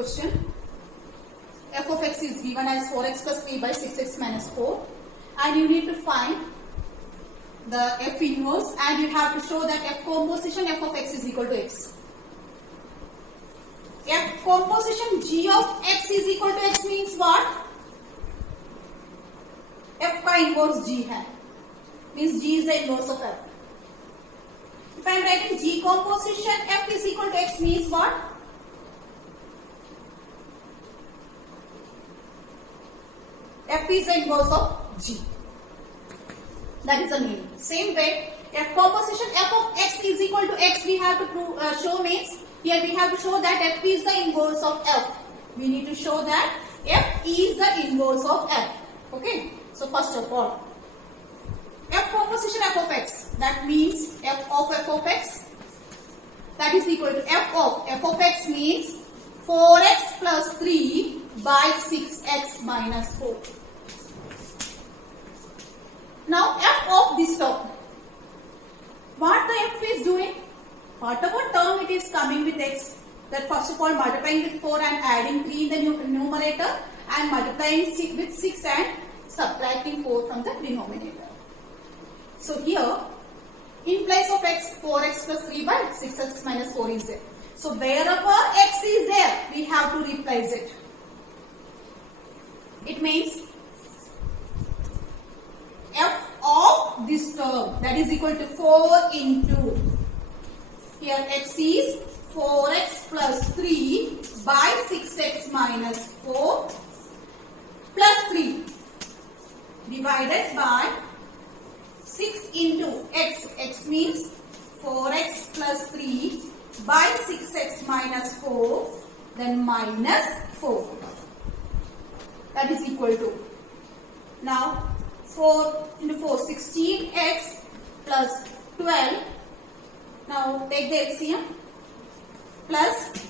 question. F of x is given as 4x plus 3 by 6x minus 4, and you need to find the F inverse, and you have to show that F composition F of x is equal to x. F composition G of x is equal to x means what? F का inverse G है, means G is the inverse of F. If I am writing G composition F is equal to x means what? F is the inverse of G. That is the meaning. Same way, F composition F of x is equal to x, we have to prove, show means here we have to show that F is the inverse of F. We need to show that F is the inverse of F. Okay. So first of all, F composition F of x, that means F of x, that is equal to F of x means 4x plus 3 by 6x minus 4. Now F of this term, what the F is doing? Whatever term it is coming with x, that first of all multiplying with 4 and adding 3 in the numerator, and multiplying with 6 and subtracting 4 from the denominator. So here, in place of x, 4x plus 3 by 6x minus 4 is there. So wherever x is there, we have to replace it. It means F of this term, that is equal to 4 into, here x is 4x plus 3 by 6x minus 4 plus 3 divided by 6 into x. X means 4x plus 3 by 6x minus 4, then minus 4. That is equal to, now 4 into 4, 16x plus 12. Now take the LCM, plus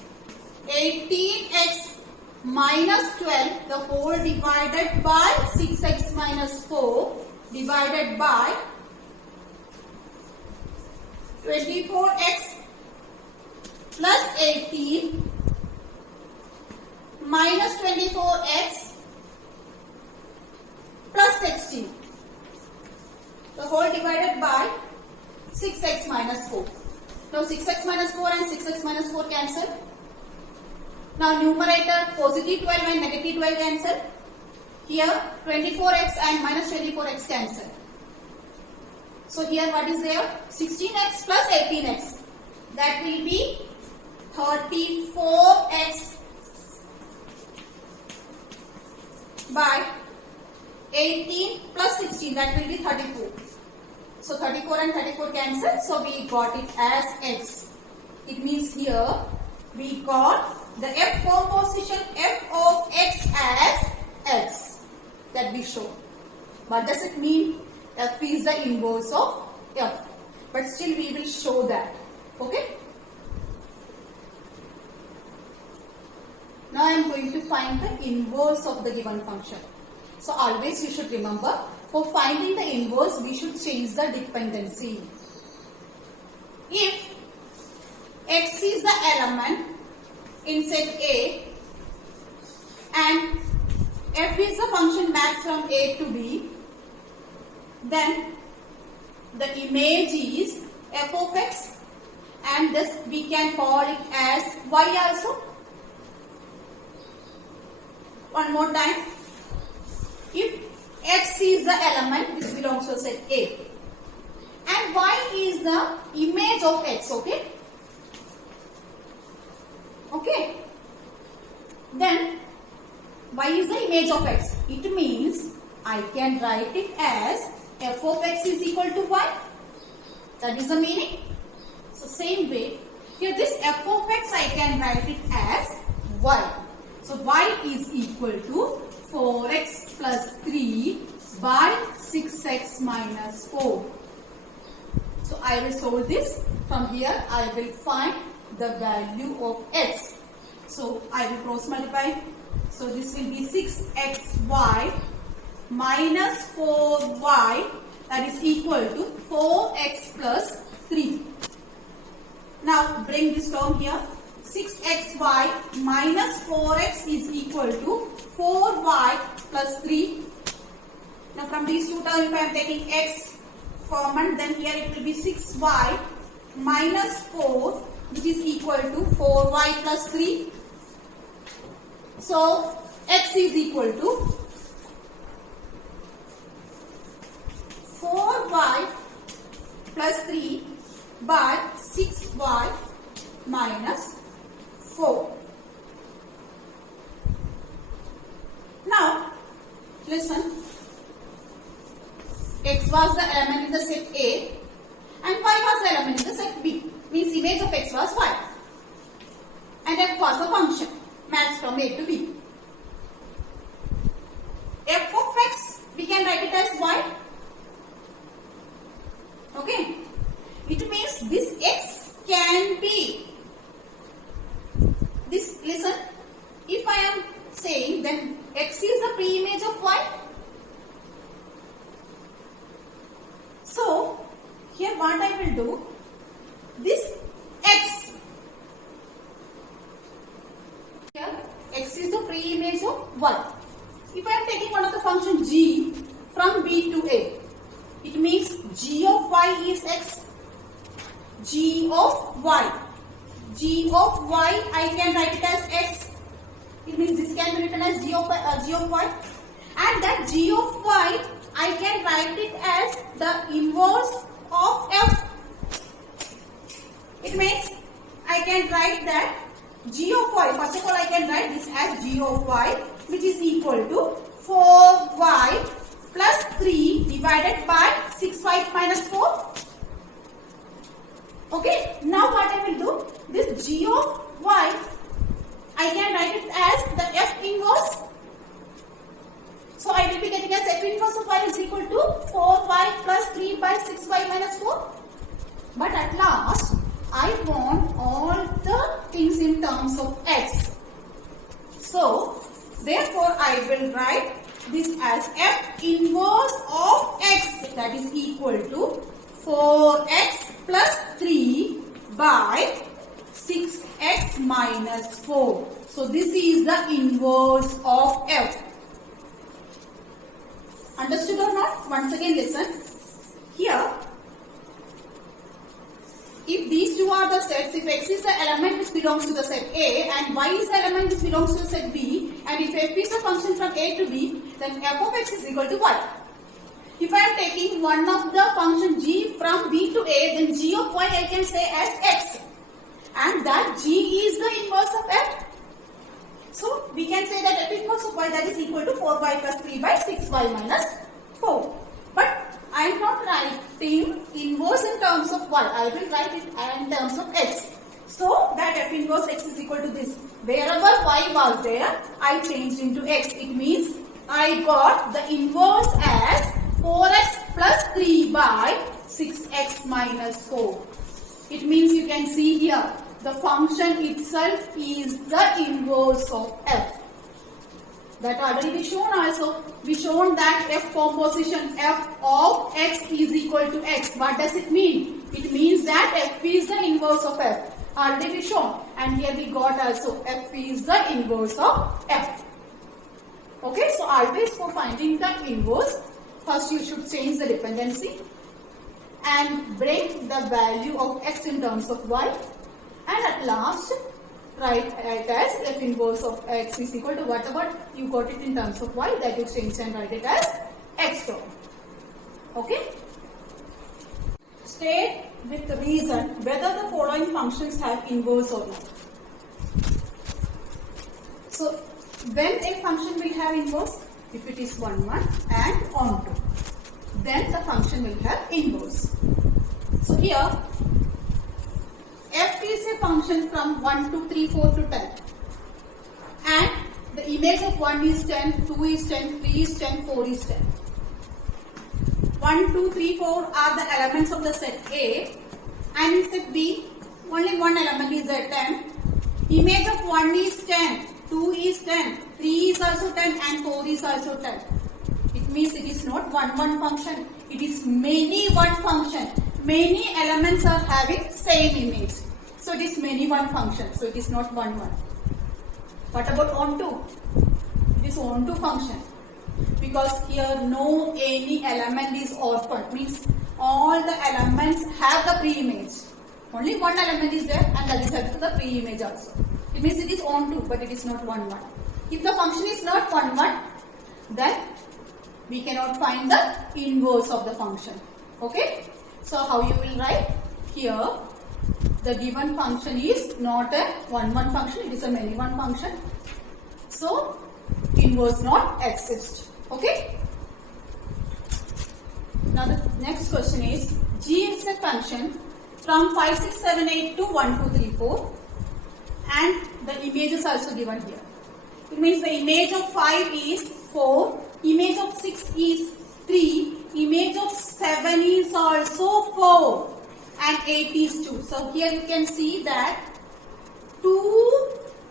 18x minus 12, the whole divided by 6x minus 4 divided by 24x plus 18 minus 24x plus 16, the whole divided by 6x minus 4. Now 6x minus 4 and 6x minus 4 cancel. Now numerator positive 12 and negative 12 cancel. Here 24x and minus 24x cancel. So here what is there? 16x plus 18x. That will be 34x by 18 plus 16. That will be 34. So 34 and 34 cancel. So we got it as x. It means here we got the F composition F of x as x. That we show. What does it mean? F is the inverse of F. But still we will show that. Okay. Now I am going to find the inverse of the given function. So always you should remember, for finding the inverse we should change the dependency. If x is the element in set A and f is the function mapped from A to B, then the image is f of x, and thus we can call it as y also. One more time. If x is the element which belongs to set A and y is the image of x, okay? Okay. Then y is the image of x. It means I can write it as f of x is equal to y. That is the meaning. So same way, here this f of x I can write it as y. So y is equal to 4x plus 3 by 6x minus 4. So I will solve this. From here I will find the value of x. So I will cross multiply. So this will be 6xy minus 4y, that is equal to 4x plus 3. Now bring this term here. 6xy minus 4x is equal to 4y plus 3. Now from these two terms, if I am taking x common, then here it will be 6y minus 4, which is equal to 4y plus 3. So x is equal to 4y plus 3 by 6y minus 4. Now listen, x was the element in the set A and y was the element in the set B. Means image of x was y and f was a function matched from A to B. F of x, we can write it as y. Okay. It means this x can be this. Listen, if I am saying then x is the pre-image of y. So here what I will do, this x, here x is the pre-image of y. If I am taking one of the function g from B to A, it means g of y is x, g of y. G of y I can write it as x. It means this can be written as g of y, and that g of y I can write it as the inverse of f. It means I can write that g of y, first of all I can write this as g of y, which is equal to 4y plus 3 divided by 6y minus 4. Okay, now what I will do, this g of y, I can write it as the f inverse. So I will be getting as f inverse of y is equal to 4y plus 3 by 6y minus 4. But at last, I want all the things in terms of x. So therefore I will write this as f inverse of x, that is equal to 4x plus 3 by 6x minus 4. So this is the inverse of f. Understood or not? Once again listen. Here, if these two are the sets, if x is the element which belongs to the set A and y is the element which belongs to the set B, and if f is a function from A to B, then f of x is equal to y. If I am taking one of the function g from B to A, then g of y I can say as x, and that g is the inverse of f. So we can say that f inverse of y, that is equal to 4y plus 3 by 6y minus 4. But I am not writing inverse in terms of y. I will write it in terms of x. So that f inverse x is equal to this. Wherever y was there, I changed into x. It means I got the inverse as 4x plus 3 by 6x minus 4. It means you can see here, the function itself is the inverse of f. That already we shown also. We shown that f composition f of x is equal to x. What does it mean? It means that f is the inverse of f. Already we shown. And here we got also f is the inverse of f. Okay, so always for finding the inverse, first you should change the dependency and break the value of x in terms of y, and at last write it as f inverse of x is equal to whatever you got it in terms of y, that you change and write it as x term. Okay. State with the reason whether the following functions have inverse or not. So when a function will have inverse, if it is 1, 1 and on 2, then the function will have inverse. So here f is a function from 1 to 3, 4 to 10, and the image of 1 is 10, 2 is 10, 3 is 10, 4 is 10. 1, 2, 3, 4 are the elements of the set A, and in set B only one element is there, 10. Image of 1 is 10, 2 is 10, 3 is also 10 and 4 is also 10. It means it is not one function, it is many one function. Many elements are having same image. So it is many one function. So it is not 1, 1. What about onto? It is onto function. Because here no any element is orphan. Means all the elements have the pre-image. Only one element is there and that is having the pre-image also. It means it is onto but it is not 1, 1. If the function is not 1, 1, then we cannot find the inverse of the function. Okay? So how you will write? Here the given function is not a 1, 1 function. It is a many one function. So inverse not exist. Okay? Now the next question is, G is a function from 5, 6, 7, 8 to 1, 2, 3, 4 and the image is also given here. It means the image of 5 is 4, image of 6 is 3, image of 7 is also 4 and 8 is 2. So here you can see that 2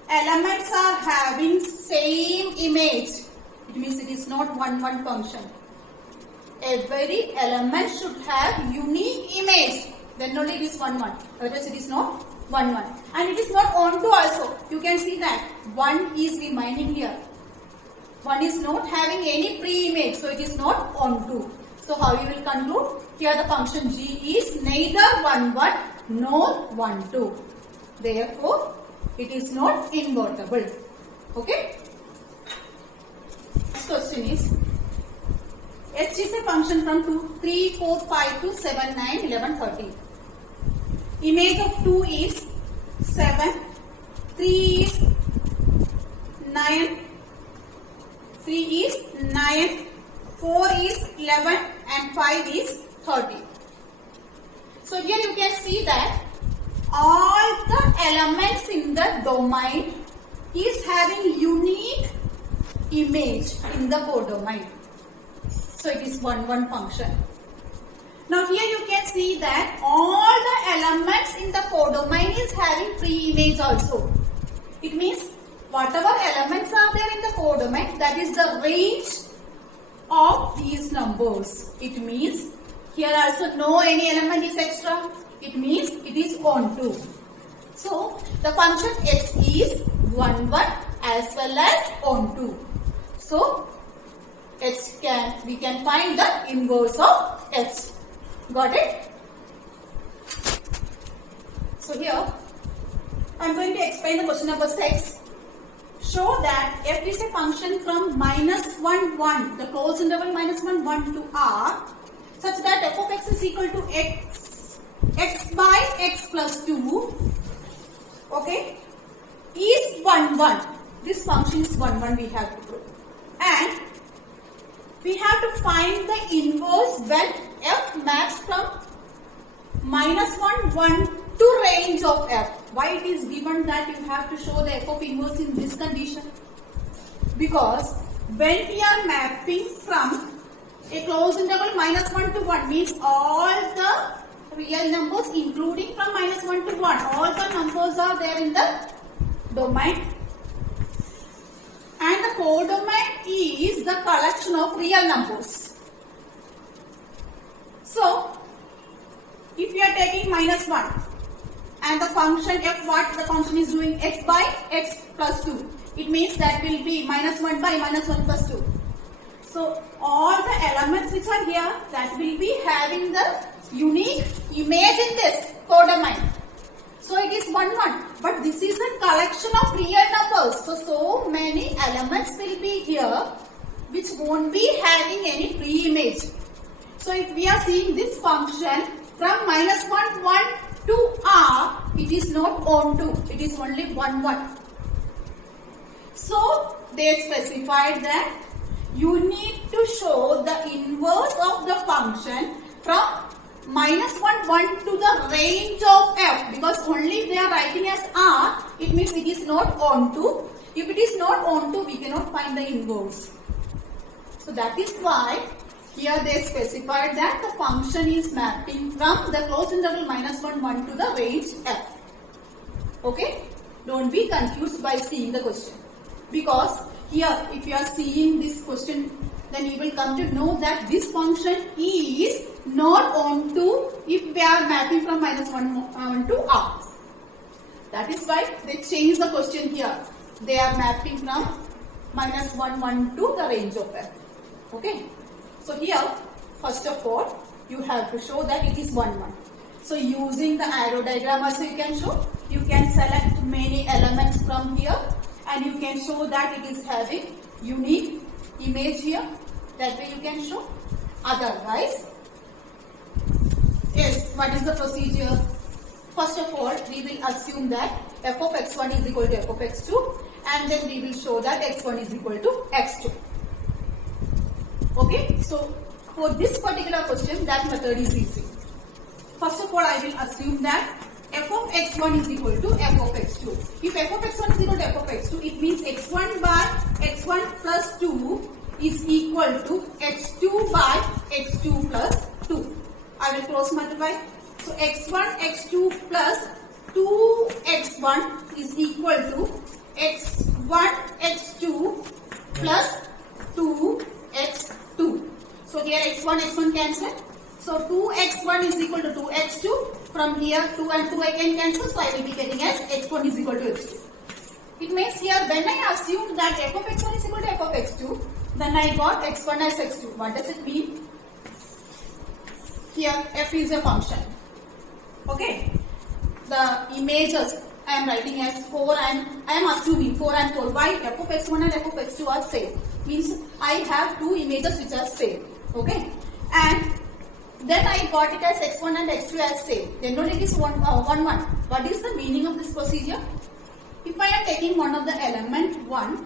elements are having same image. It means it is not 1, 1 function. Every element should have unique image. Then only it is 1, 1. Otherwise it is not 1, 1. And it is not onto also. You can see that 1 is remaining here. 1 is not having any pre-image. So it is not onto. So how you will conclude? Here the function G is neither 1, 1 nor 1, 2. Therefore it is not invertible. Okay? Next question is, H is a function from 2, 3, 4, 5 to 7, 9, 11, 13. Image of 2 is 7, 3 is 9, 3 is 9, 4 is 11 and 5 is 13. So here you can see that all the elements in the domain is having unique image in the codomain. So it is 1, 1 function. Now here you can see that all the elements in the codomain is having pre-image also. It means whatever elements are there in the codomain, that is the range of these numbers. It means here also no any element is extra. It means it is onto. So the function x is 1, 1 as well as onto. So we can find the inverse of x. Got it? So here I am going to explain the question number 6. Show that f is a function from -1, 1, the closed interval -1, 1 to r, such that f of x is equal to x by x plus 2, okay, is 1, 1. This function is 1, 1 we have to prove. And we have to find the inverse when f maps from -1, 1 to range of f. Why it is given that you have to show the f of inverse in this condition? Because when we are mapping from a closed interval -1 to 1 means all the real numbers including from -1 to 1. All the numbers are there in the domain. And the codomain is the collection of real numbers. So, if you are taking -1 and the function f, what the function is doing, x by x plus 2. It means that will be -1 by -1 plus 2. So, all the elements which are here, that will be having the unique image in this codomain. So it is 1, 1. But this is a collection of real numbers. So many elements will be here which won't be having any pre-image. So if we are seeing this function from -1, 1 to r, it is not onto. It is only 1, 1. So they specified that you need to show the inverse of the function from -1, 1 to the range of f, because only they are writing as r, it means it is not onto. If it is not onto, we cannot find the inverse. So that is why here they specified that the function is mapping from the closed interval -1, 1 to the range f. Okay? Don't be confused by seeing the question. Because here, if you are seeing this question, then you will come to know that this function is not onto if we are mapping from -1 to r. That is why they change the question here. They are mapping from minus 1, 1 to the range of f. Okay. So here, first of all, you have to show that it is 1, 1. So using the arrow diagram also you can show. You can select many elements from here and you can show that it is having unique image here. That way you can show. Otherwise, yes, what is the procedure? First of all, we will assume that f of x1 is equal to f of x2 and then we will show that x1 is equal to x2. Okay, so for this particular question, that method is easy. First of all, I will assume that f of x1 is equal to f of x2. If f of x1 is equal to f of x2, it means x1 by x1 plus 2 is equal to x2 by x2 plus 2. I will cross multiply. So x1, x2 plus 2x1 is equal to x1, x2 plus 2x2. So here x1, x1 cancel. So 2x1 is equal to 2x2. From here 2 and 2 I can cancel. So I will be getting as x1 is equal to x2. It means here when I assumed that f of x1 is equal to f of x2, then I got x1 as x2. What does it mean? Here f is a function. Okay. The images I am writing as 4 and I am assuming 4 and 4. Why? F of x1 and f of x2 are same. Means I have two images which are same. Okay. And then I got it as x1 and x2 as same. Then only it is 1, 1, 1. What is the meaning of this procedure? If I am taking one of the element 1,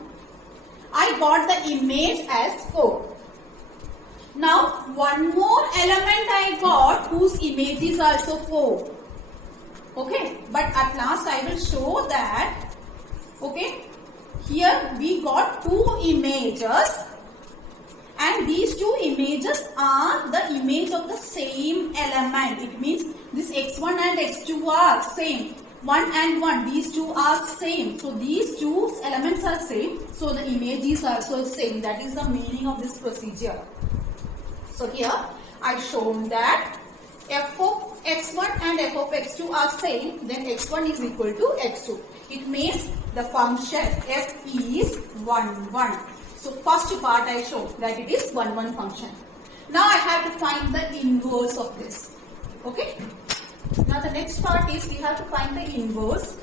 I got the image as 4. Now one more element I got whose image is also 4. Okay, but at last I will show that, okay, here we got two images and these two images are the image of the same element. It means this x1 and x2 are same. 1 and 1, these two are same. So these two elements are same. So the image is also same. That is the meaning of this procedure. So here I shown that f of x1 and f of x2 are same, then x1 is equal to x2. It means the function f is 1, 1. So first part I show that it is 1, 1 function. Now I have to find the inverse of this. Okay. Now the next part is we have to find the inverse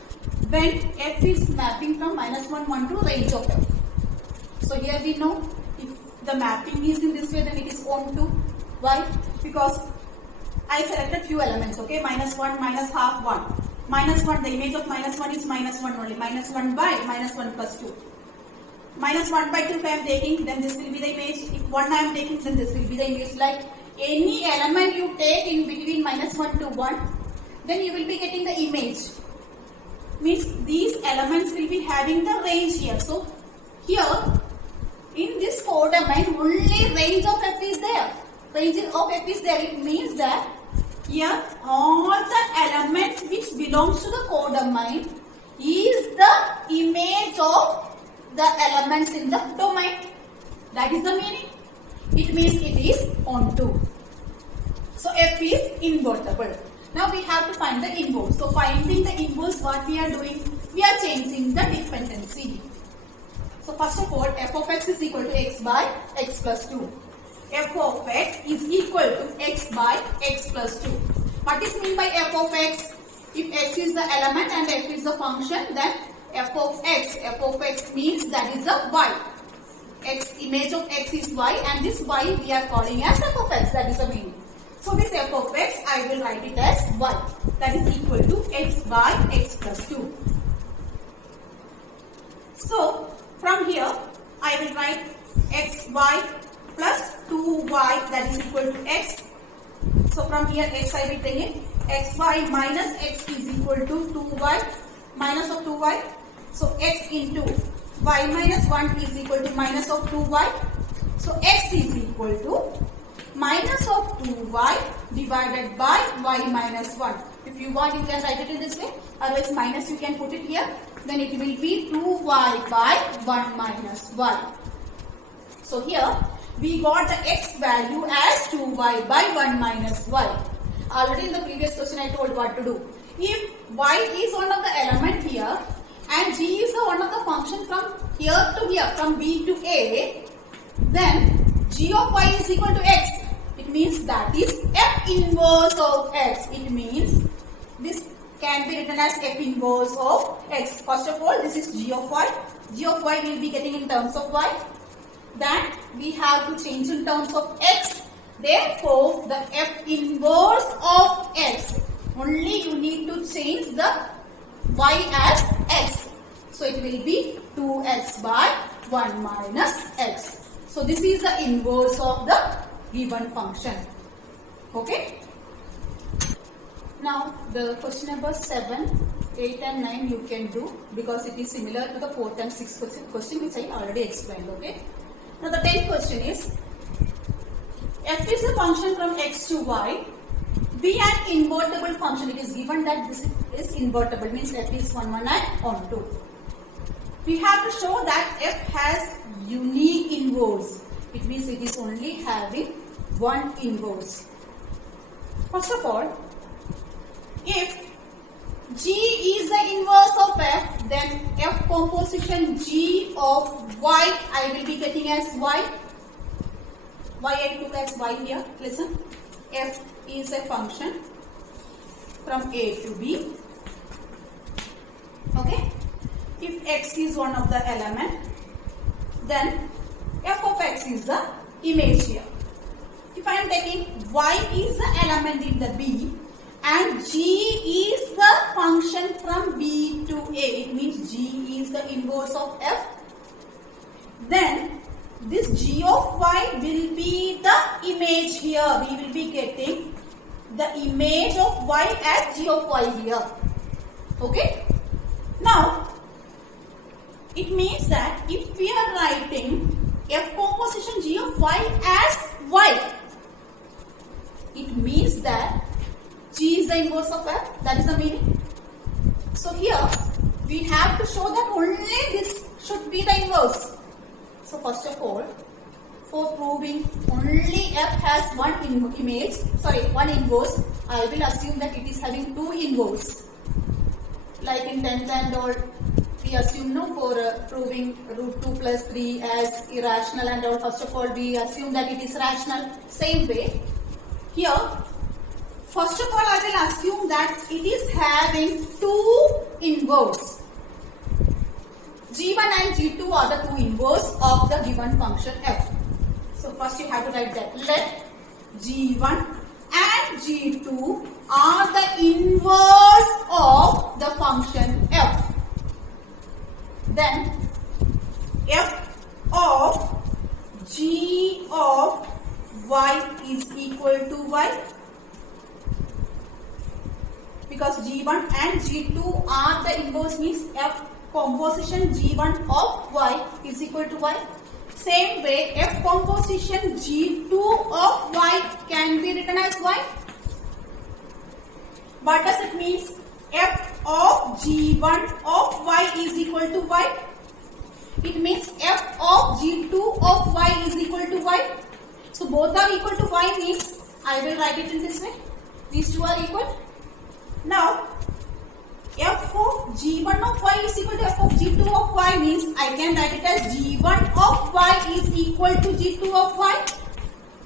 when f is mapping from minus 1, 1 to range of f. So here we know if the mapping is in this way, then it is 1 to. Why? Because I selected few elements, okay, minus 1, minus half 1. Minus 1, the image of minus 1 is minus 1 only. Minus 1 by minus 1 plus 2. Minus 1 by 2 if I am taking, then this will be the image. If 1 I am taking, then this will be the image. Like any element you take in between minus 1 to 1, then you will be getting the image. Means these elements will be having the range here. So here in this codomain only range of f is there. Range of f is there. It means that here all the elements which belongs to the codomain is the image of the elements in the domain. That is the meaning. It means it is onto. So f is invertible. Now we have to find the inverse. So finding the inverse, what we are doing? We are changing the dependency. So first of all, f of x is equal to x by x plus 2. F of x is equal to x by x plus 2. What is mean by f of x? If x is the element and f is the function, then f of x means that is the y. X, image of x is y and this y we are calling as f of x. That is the meaning. So this f of x, I will write it as y. That is equal to x by x plus 2. So from here, I will write xy plus 2y, that is equal to x. So from here x I will take it. Xy minus x is equal to 2y minus of 2y. So x into y minus 1 is equal to minus of 2y. So x is equal to minus of 2y divided by y minus 1. If you want, you can write it in this way. Otherwise minus you can put it here. Then it will be 2y by 1 minus y. So here we got the x value as 2y by 1 minus y. Already in the previous question I told what to do. if y is one of the element here and g is the one of the function from here to here, from b to a, then g of y is equal to x. It means that is f inverse of x. It means this can be written as f inverse of x. First of all, this is g of y. G of y will be getting in terms of y. Then we have to change in terms of x. Therefore, the f inverse of x, only you need to change the y as x. So it will be 2x by 1 minus x. So this is the inverse of the given function. Okay. Now the question number 7, 8 and 9 you can do because it is similar to the 4th and 6th question which I already explained. Okay. Now the 10th question is, f is a function from x to y. Be an invertible function. It is given that this is invertible, means f is 1, 1 and on 2. We have to show that f has unique inverse. It means it is only having one inverse. First of all, if g is the inverse of f, then f composition g of y I will be getting as y. Y and 2 as y here. Listen, f is a function from a to b. Okay. If x is one of the element, then f of x is the image here. If I am taking y is the element in the b and g is the function from b to a, it means g is the inverse of f, then this g of y will be the image here. We will be getting the image of y as g of y here. Okay. Now, it means that if we are writing f composition g of y as y, it means that g is the inverse of f. That is the meaning. So here we have to show that only this should be the inverse. So first of all, for proving only f has one inverse, I will assume that it is having two inverse. Like in 10th and all, we assume for proving root 2 plus 3 as irrational and all, first of all we assume that it is rational. Same way, here, first of all I will assume that it is having two inverse. G1 and G2 are the two inverse of the given function f. So first you have to write that. Let G1 and G2 are the inverse of the function f. Then f of g of y is equal to y, because G1 and G2 are the inverse, means f composition G1 of y is equal to y. Same way, f composition G2 of y can be written as y. What does it mean? F of G1 of y is equal to y. It means f of G2 of y is equal to y. So both are equal to y means I will write it in this way. These two are equal. Now, f of G1 of y is equal to f of G2 of y means I can write it as G1 of y is equal to G2 of y.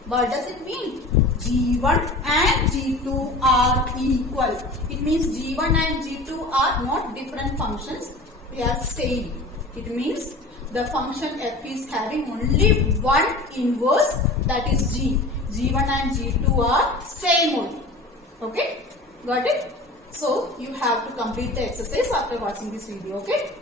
What does it mean? G1 and G2 are equal. It means G1 and G2 are not different functions. They are same. It means the function f is having only one inverse, that is g. G1 and G2 are same only. Okay? Got it? So, you have to complete the exercise after watching this video. Okay?